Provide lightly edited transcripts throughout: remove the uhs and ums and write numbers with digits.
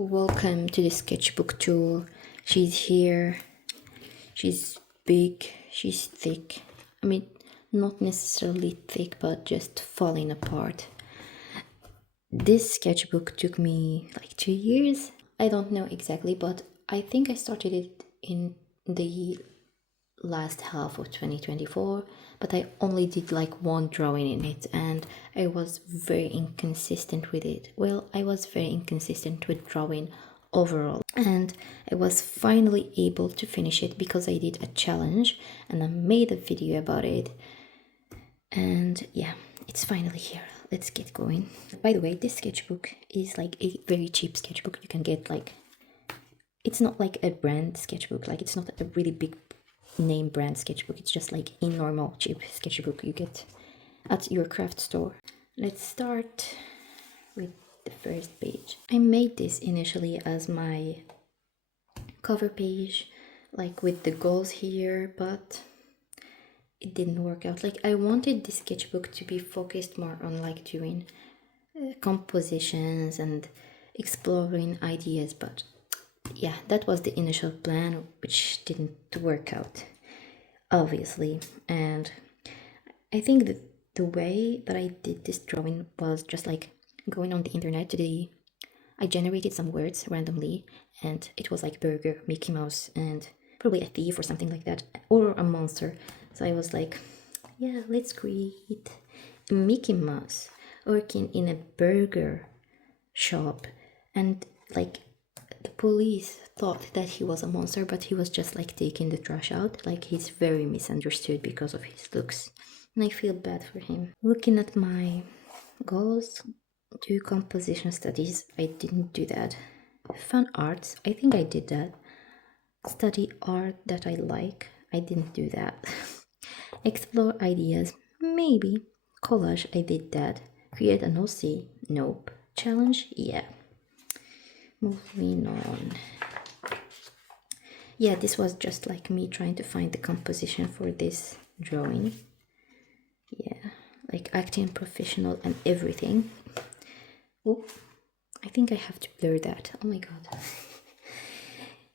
Welcome to the sketchbook tour. She's here. She's big. She's thick. I mean, not necessarily thick, but just falling apart. This sketchbook took me like 2 years. I don't know exactly, but I think I started it in the last half of 2024, but I only did like one drawing in it and I was very inconsistent with it. Well, I was very inconsistent with drawing overall, and I was finally able to finish it because I did a challenge and I made a video about it. And yeah, it's finally here. Let's get going. By the way, this sketchbook is like a very cheap sketchbook. You can get like, it's not like a brand sketchbook, like it's not a really big name brand sketchbook. It's just like a normal cheap sketchbook you get at your craft store. Let's start with the first page. I made this initially as my cover page, like with the goals here, but it didn't work out. Like I wanted this sketchbook to be focused more on like doing compositions and exploring ideas, but yeah, that was the initial plan, which didn't work out, obviously. And I think that the way that I did this drawing was just like going on the internet I generated some words randomly, and it was like burger, Mickey Mouse, and probably a thief or something like that, or a monster. So I was like, yeah, let's create a Mickey Mouse working in a burger shop, and like the police thought that he was a monster, but he was just like taking the trash out. Like he's very misunderstood because of his looks, and I feel bad for him. Looking at my goals, do composition studies, I didn't do that. Fun arts, I think I did that. Study art that I like, I didn't do that. Explore ideas, maybe. Collage, I did that. Create an OC, nope. Challenge, yeah. Moving on. Yeah, this was just like me trying to find the composition for this drawing. Yeah, like acting professional and everything. Oh, I think I have to blur that. Oh my god.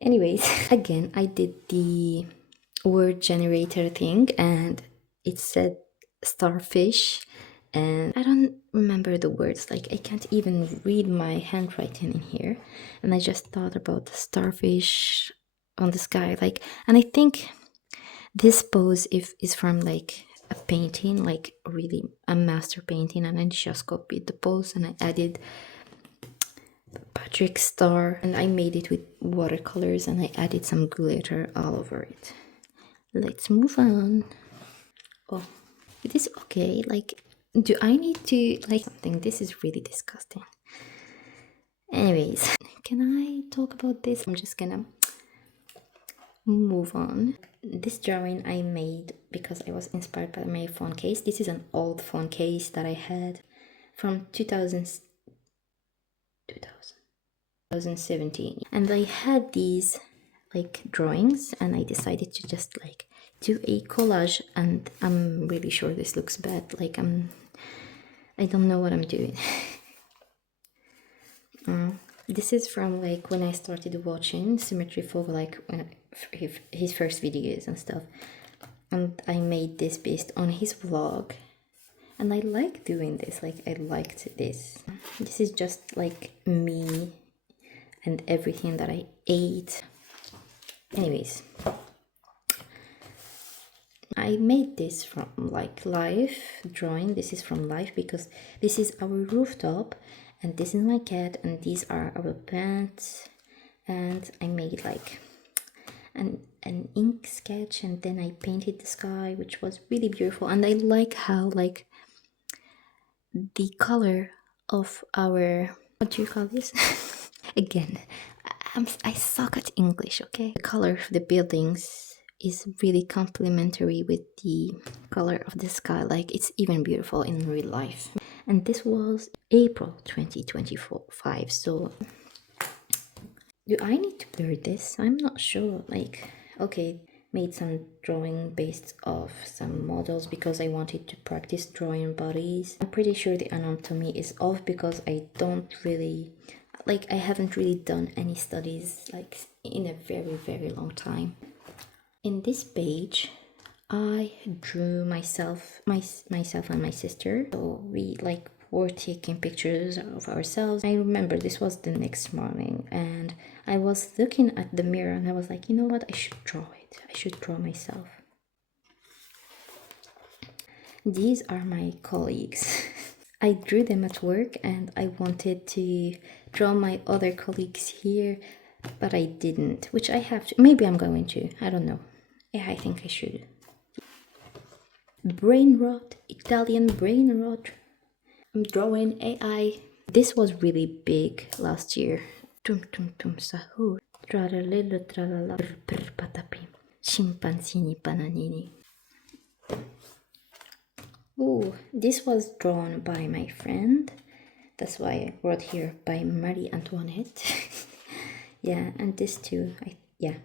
Anyways, again, I did the word generator thing and it said starfish, and I don't remember the words, like I can't even read my handwriting in here, and I just thought about the starfish on the sky, like, and I think this pose is from like a painting, like really a master painting, and I just copied the pose and I added Patrick star and I made it with watercolors and I added some glitter all over it. Let's move on. Oh, it is okay. Like, do I need to like something? This is really disgusting. Anyways, can I talk about this? I'm just gonna move on. This drawing I made because I was inspired by my phone case. This is an old phone case that I had from 2017, and I had these like drawings and I decided to just like do a collage, and I'm really sure this looks bad, like I don't know what I'm doing. This is from like when I started watching Symmetry for like when his first videos and stuff, and I made this based on his vlog, and I like doing this, like I liked this. This is just like me and everything that I ate. Anyways, I made this from like life drawing. This is from life because this is our rooftop and this is my cat and these are our plants, and I made like an ink sketch and then I painted the sky, which was really beautiful. And I like how like the color of our, what do you call this? Again, I suck at English, okay? The color of the buildings is really complementary with the color of the sky, like it's even beautiful in real life. And this was April 2025, so do I need to blur this? I'm not sure. Like, okay, made some drawing based off some models because I wanted to practice drawing bodies. I'm pretty sure the anatomy is off because I don't really like I haven't really done any studies like in a very, very long time. In this page, I drew myself and my sister. So we like were taking pictures of ourselves. I remember this was the next morning and I was looking at the mirror and I was like, you know what, I should draw it. I should draw myself. These are my colleagues. I drew them at work and I wanted to draw my other colleagues here, but I didn't, which I have to. Maybe I'm going to. I don't know. Yeah, I think I should. Brain rot, Italian brain rot. I'm drawing AI. This was really big last year. Tum tum tum sahur. Tralalelo tralala brr patapim. Scimpanzini bananini. Ooh, this was drawn by my friend. That's why I wrote here by Marie Antoinette. Yeah, and this too. Yeah.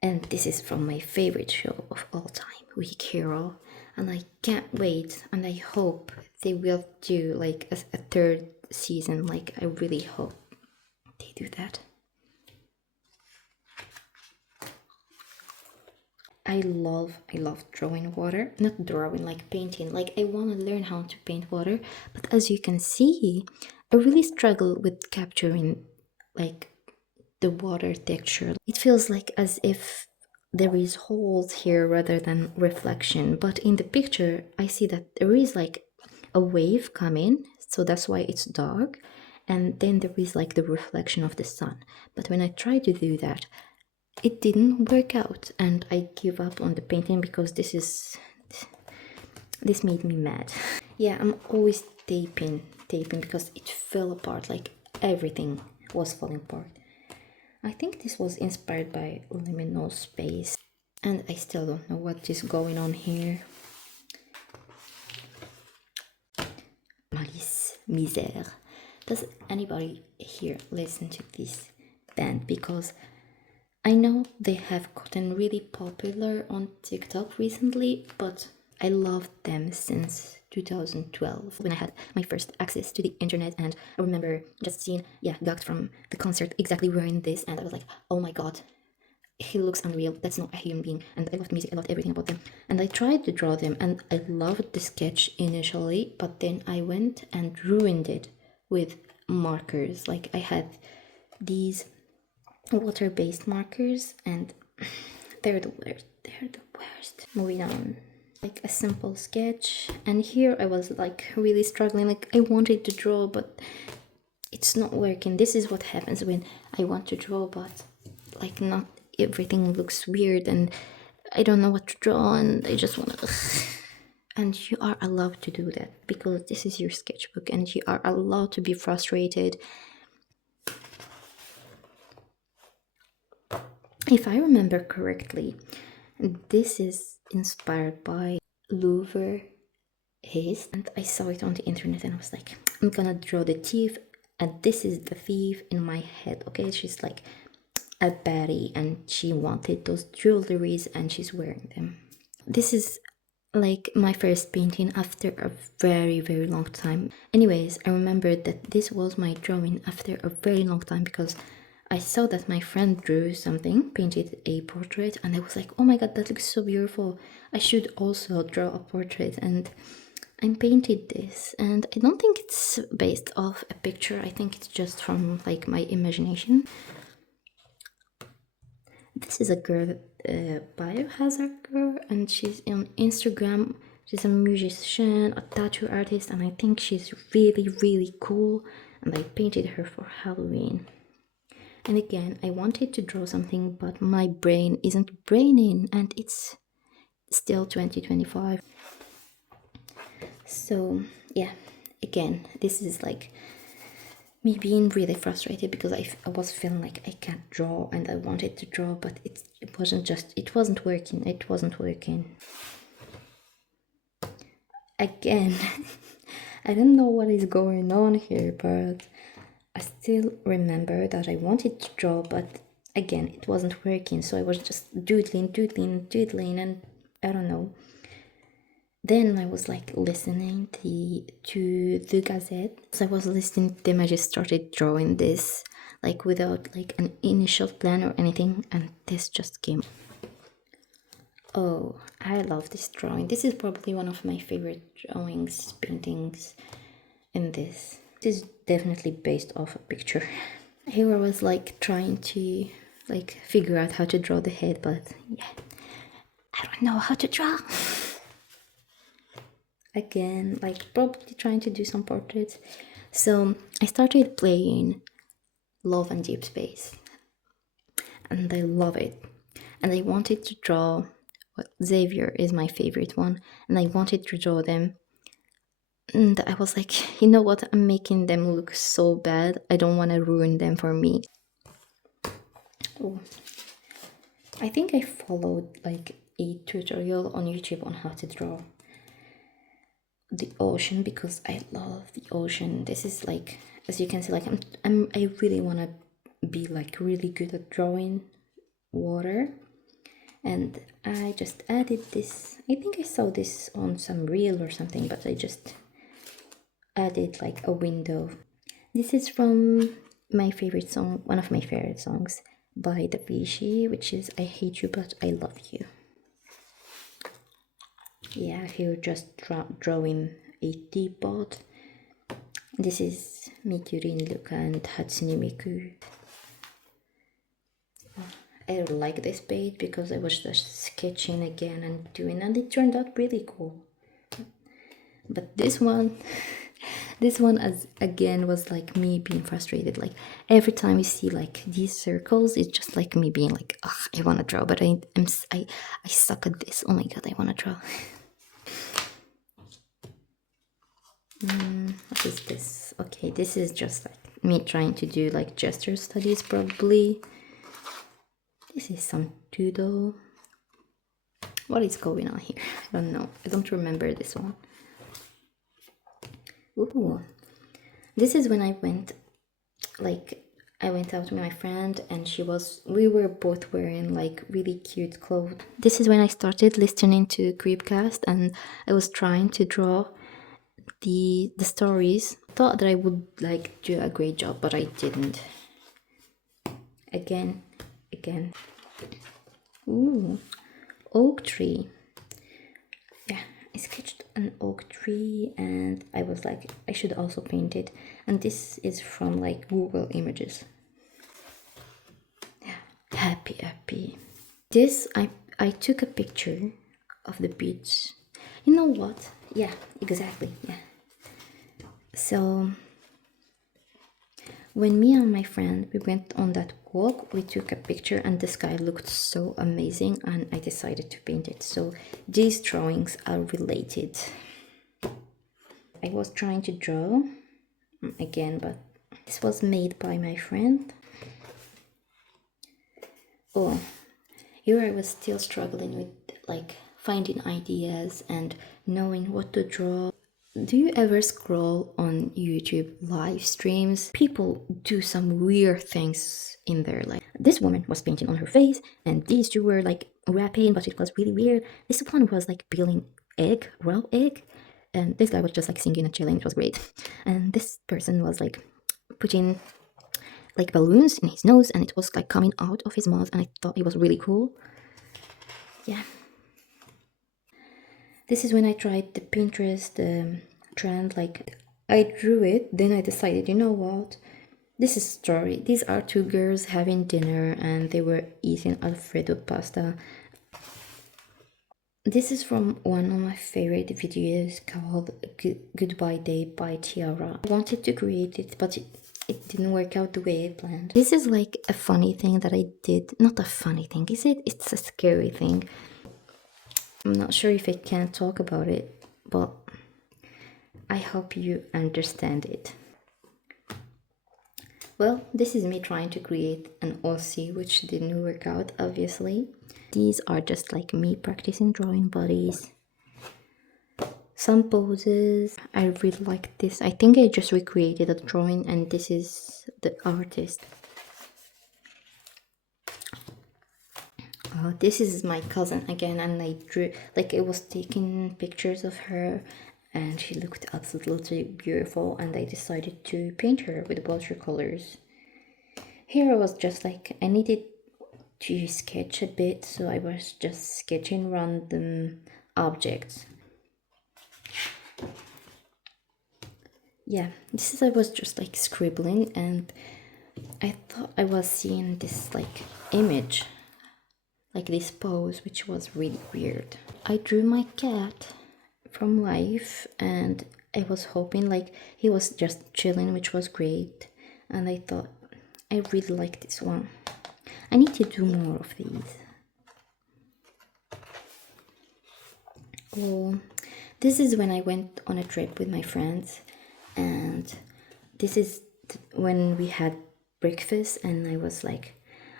And this is from my favorite show of all time, Week Hero. And I can't wait, and I hope they will do like a third season. Like, I really hope they do that. I love drawing water. Not drawing, like painting. Like, I want to learn how to paint water. But as you can see, I really struggle with capturing like the water texture. It feels like as if there is holes here rather than reflection, but in the picture I see that there is like a wave coming, so that's why it's dark, and then there is like the reflection of the sun. But when I try to do that, it didn't work out and I give up on the painting because this made me mad. Yeah, I'm always taping because it fell apart, like everything was falling apart. I think this was inspired by liminal space, and I still don't know what is going on here. Malice Misère. Does anybody here listen to this band? Because I know they have gotten really popular on TikTok recently, but I loved them since 2012 when I had my first access to the internet, and I remember just seeing Gags from the concert exactly wearing this, and I was like, oh my god, he looks unreal, that's not a human being. And I loved music, I loved everything about them, and I tried to draw them and I loved the sketch initially, but then I went and ruined it with markers. Like, I had these water-based markers and they're the worst. Moving on, like a simple sketch, and here I was like really struggling. Like, I wanted to draw but it's not working. This is what happens when I want to draw but like not everything looks weird and I don't know what to draw and I just want to and you are allowed to do that because this is your sketchbook and you are allowed to be frustrated. If I remember correctly, this is inspired by Louvre Haste, and I saw it on the internet and I was like, I'm gonna draw the thief, and this is the thief in my head. Okay, she's like a baddie and she wanted those jewelries and she's wearing them. This is like my first painting after a very, very long time. Anyways, I remembered that this was my drawing after a very long time because I saw that my friend drew something, painted a portrait, and I was like, oh my god, that looks so beautiful. I should also draw a portrait, and I painted this. And I don't think it's based off a picture, I think it's just from like my imagination. This is a girl, biohazard girl, and she's on Instagram. She's a musician, a tattoo artist, and I think she's really, really cool. And I painted her for Halloween. And again, I wanted to draw something, but my brain isn't braining, and it's still 2025. So yeah, again, this is like me being really frustrated because I was feeling like I can't draw and I wanted to draw, but it wasn't working. Again, I don't know what is going on here, but I still remember that I wanted to draw, but again, it wasn't working, so I was just doodling, and I don't know. Then I was like listening to the Gazette. So I was listening to them. I just started drawing this like without like an initial plan or anything, and this just came. Oh, I love this drawing. This is probably one of my favorite drawings, paintings in this. This is definitely based off a picture. Here I was like trying to like figure out how to draw the head, but yeah, I don't know how to draw. Again, like probably trying to do some portraits. So I started playing Love and Deep Space, and I love it. And I wanted to draw. Well, Xavier is my favorite one, and I wanted to draw them. And I was like, you know what? I'm making them look so bad. I don't want to ruin them for me. Oh, I think I followed like a tutorial on YouTube on how to draw the ocean because I love the ocean. This is like, as you can see, like I really want to be like really good at drawing water, and I just added this. I think I saw this on some reel or something, but I just added like a window. This is from my favorite song, one of my favorite songs by the Vichy, which is I Hate You But I Love You. Yeah, here just drawing a teapot. This is Mikurin Luka and Hatsune Miku. I like this page because I was just sketching again and doing, and it turned out really cool. But this one as again was like me being frustrated. Like every time you see like these circles, it's just like me being like, oh, I want to draw, but I suck at this. Oh my god, I want to draw. What is this? Okay, this is just like me trying to do like gesture studies probably. This is some doodle. What is going on here? I don't know. I don't remember this one. Ooh. This is when I went out with my friend, and we were both wearing like really cute clothes. This is when I started listening to Creepcast, and I was trying to draw the stories. Thought that I would like do a great job, but I didn't. Again. Ooh, oak tree. Yeah, I sketched an oak tree, and I was like, I should also paint it. And this is from like Google Images. Yeah, happy. This I took a picture of the beach. You know what? Yeah, exactly. Yeah. So when me and my friend we went on that walk, we took a picture, and the sky looked so amazing, and I decided to paint it. So these drawings are related. I was trying to draw again, but this was made by my friend. Oh, here I was still struggling with like finding ideas and knowing what to draw. Do you ever scroll on YouTube live streams? People do some weird things in there. Like this woman was painting on her face, and these two were like rapping, but it was really weird. This one was like peeling raw egg, and this guy was just like singing and chilling. It was great. And this person was like putting like balloons in his nose, and it was like coming out of his mouth, and I thought it was really cool. Yeah. This is when I tried the Pinterest trend. Like I drew it, then I decided, you know what? This is a story. These are two girls having dinner, and they were eating Alfredo pasta. This is from one of my favorite videos called Goodbye Day by Tiara. I wanted to create it, but it didn't work out the way I planned. This is like a funny thing that I did. Not a funny thing, is it? It's a scary thing. I'm not sure if I can talk about it, but I hope you understand it. Well, this is me trying to create an Aussie, which didn't work out, obviously. These are just like me practicing drawing bodies. Some poses. I really like this. I think I just recreated a drawing, and this is the artist. This is my cousin again, and I drew, like, I was taking pictures of her and she looked absolutely beautiful, and I decided to paint her with watercolors. Here I was just like, I needed to sketch a bit, so I was just sketching random objects. Yeah, this is, I was just like scribbling, and I thought I was seeing this like image, like this pose, which was really weird. I drew my cat from life, and I was hoping like he was just chilling, which was great. And I thought, I really like this one. I need to do more of these. Oh, this is when I went on a trip with my friends, and this is when we had breakfast, and I was like,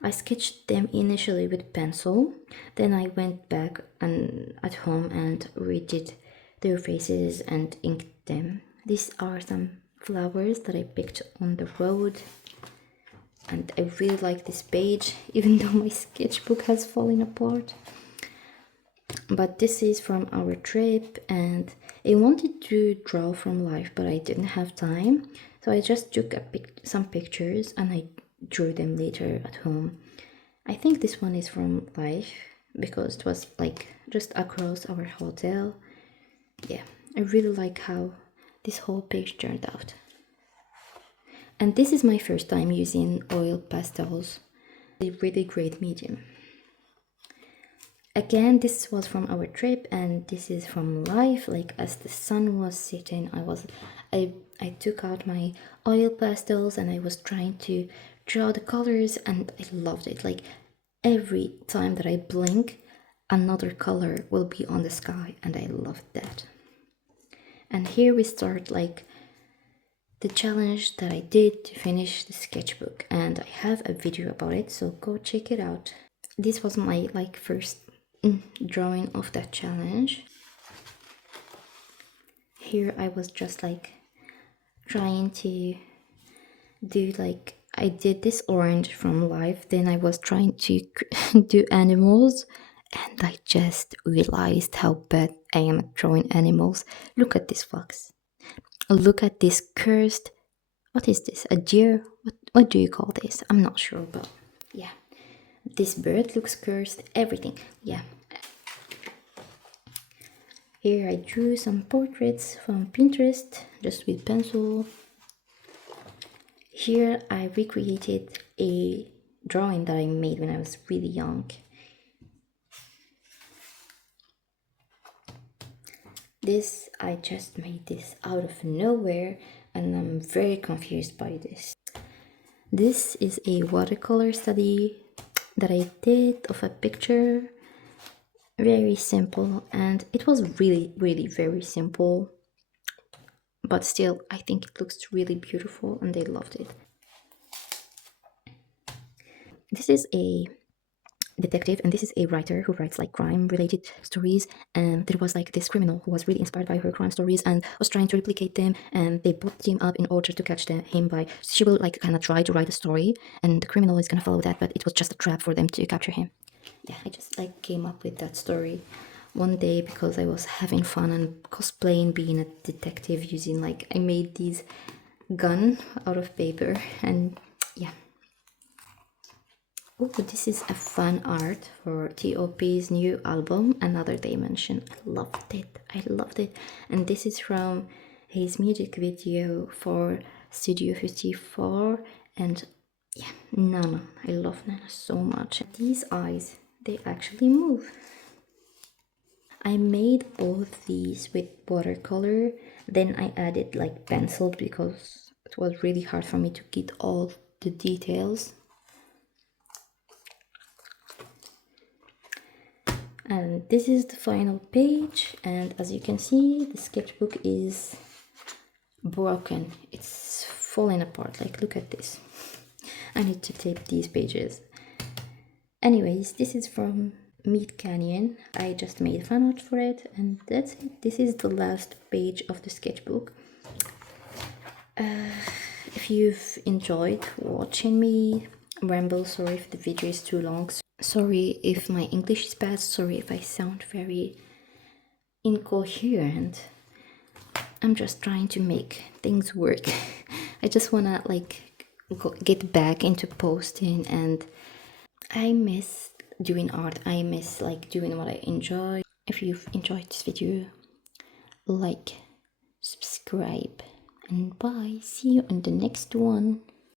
I sketched them initially with pencil, then I went back and at home and redid their faces and inked them. These are some flowers that I picked on the road, and I really like this page, even though my sketchbook has fallen apart. But this is from our trip, and I wanted to draw from life, but I didn't have time, so I just took some pictures and I drew them later at home. I think this one is from life because it was like just across our hotel. Yeah, I really like how this whole page turned out. And this is my first time using oil pastels, a really great medium. Again, this was from our trip, and this is from life. Like, as the sun was setting, I took out my oil pastels and I was trying to draw the colors, and I loved it. Like, every time that I blink, another color will be on the sky, and I loved that. And here we start like the challenge that I did to finish the sketchbook, and I have a video about it, so go check it out. This was my like first drawing of that challenge. Here I was just like trying to do, like, I did this orange from life, then I was trying to do animals, and I just realized how bad I am at drawing animals. Look at this fox. Look at this cursed, what is this, a deer? What do you call this? I'm not sure, but yeah, this bird looks cursed, everything. Yeah, here I drew some portraits from Pinterest just with pencil. Here I recreated a drawing that I made when I was really young. This, I just made this out of nowhere, and I'm very confused by this. This is a watercolor study that I did of a picture. Very simple, and it was really, really very simple. But still, I think it looks really beautiful, and they loved it. This is a detective, and this is a writer who writes like crime related stories, and there was like this criminal who was really inspired by her crime stories and was trying to replicate them, and they both team up in order to catch him. By she will like kind of try to write a story, and the criminal is gonna follow that, but it was just a trap for them to capture him. Yeah, I just like came up with that story one day because I was having fun and cosplaying being a detective, using like, I made these gun out of paper, and yeah. Oh, this is a fan art for T.O.P's new album, Another Dimension. I loved it. I loved it. And this is from his music video for Studio 54. And yeah, Nana. I love Nana so much. These eyes, they actually move. I made both these with watercolor. Then I added like pencil because it was really hard for me to get all the details. And this is the final page, and as you can see, the sketchbook is broken. It's falling apart. Like, look at this. I need to tape these pages. Anyways, this is from Meat Canyon. I just made fan art for it, and that's it. This is the last page of the sketchbook. If you've enjoyed watching me ramble, sorry if the video is too long. Sorry if my English is bad, sorry if I sound very incoherent. I'm just trying to make things work. I just wanna like get back into posting, and I miss doing art. I miss like doing what I enjoy. If you've enjoyed this video, like, subscribe, and bye. See you in the next one.